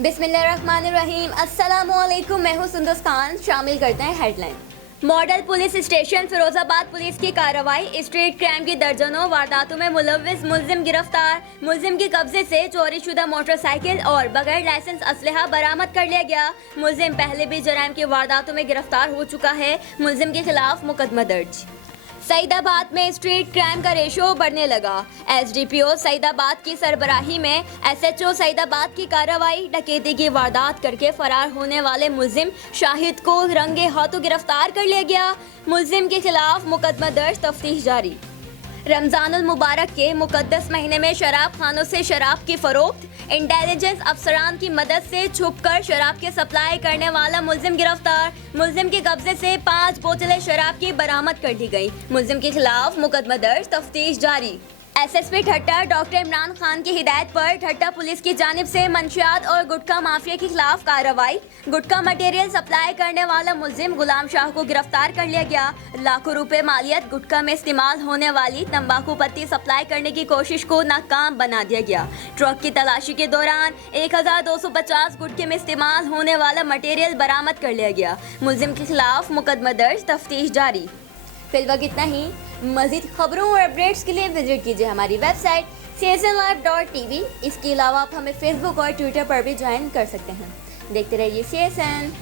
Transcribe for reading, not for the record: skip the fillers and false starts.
बिस्मिल्लाहिर्रहमानिर्रहीम। अस्सलामुअलैकुम। मैं हूं सुंदस खान। शामिल करते हैं headline. Model police station Firozabad police की कार्रवाई। स्ट्रीट क्राइम की दर्जनों वारदातों में मुलव्विस मुलजिम गिरफ्तार। मुलजिम के कब्जे से चोरीशुदा मोटरसाइकिल और बगैर लाइसेंस असलहा बरामद कर लिया गया। मुलजिम पहले भी जराइम की वारदातों में गिरफ्तार हो चुका है। मुलजिम के खिलाफ मुकदमा दर्ज। सईदाबाद में स्ट्रीट क्राइम का रेशो बढ़ने लगा। एसडीपीओ सईदाबाद की सरबराही में एसएचओ सईदाबाद की कार्रवाई। डकैती की वारदात करके फरार होने वाले मुलजिम शाहिद को रंगे हाथों गिरफ्तार कर लिया गया। मुलजिम के खिलाफ मुकदमा दर्ज, तफ्तीश जारी। रमजानुल मुबारक के मुकद्दस महीने में शराब खानों से शराब की फरोख्त। इंटेलिजेंस अफसरान की मदद से छुपकर शराब की सप्लाई करने वाला मुलजिम गिरफ्तार। मुलजिम के कब्जे से 5 बोतलें शराब की बरामद कर दी गई। मुलजिम के खिलाफ मुकदमा दर्ज, तफ्तीश जारी। एसएसपी ठट्टा डॉक्टर इमरान खान की हिदायत पर ठट्टा पुलिस की जानिब से मंशियात और गुटखा माफिया के खिलाफ कार्रवाई। गुटखा मटेरियल सप्लाई करने वाला मुलजिम गुलाम शाह को गिरफ्तार कर लिया गया। लाखों रुपए मालियत गुटखा में इस्तेमाल होने वाली तंबाकू पत्ती सप्लाई करने की कोशिश को नाकाम बना दिया गया। ट्रक की तलाशी के दौरान 1250 गुटखे में इस्तेमाल होने वाला मटेरियल बरामद कर लिया गया। मुलजिम के खिलाफ मुकदमा दर्ज, तफ्तीश जारी। फिलहाल इतना ही। मज़ीद खबरों और अपडेट्स के लिए विजिट कीजिए हमारी वेबसाइट csnlive.tv। इसके अलावा आप हमें फेसबुक और ट्विटर पर भी ज्वाइन कर सकते हैं। देखते रहिए CSN।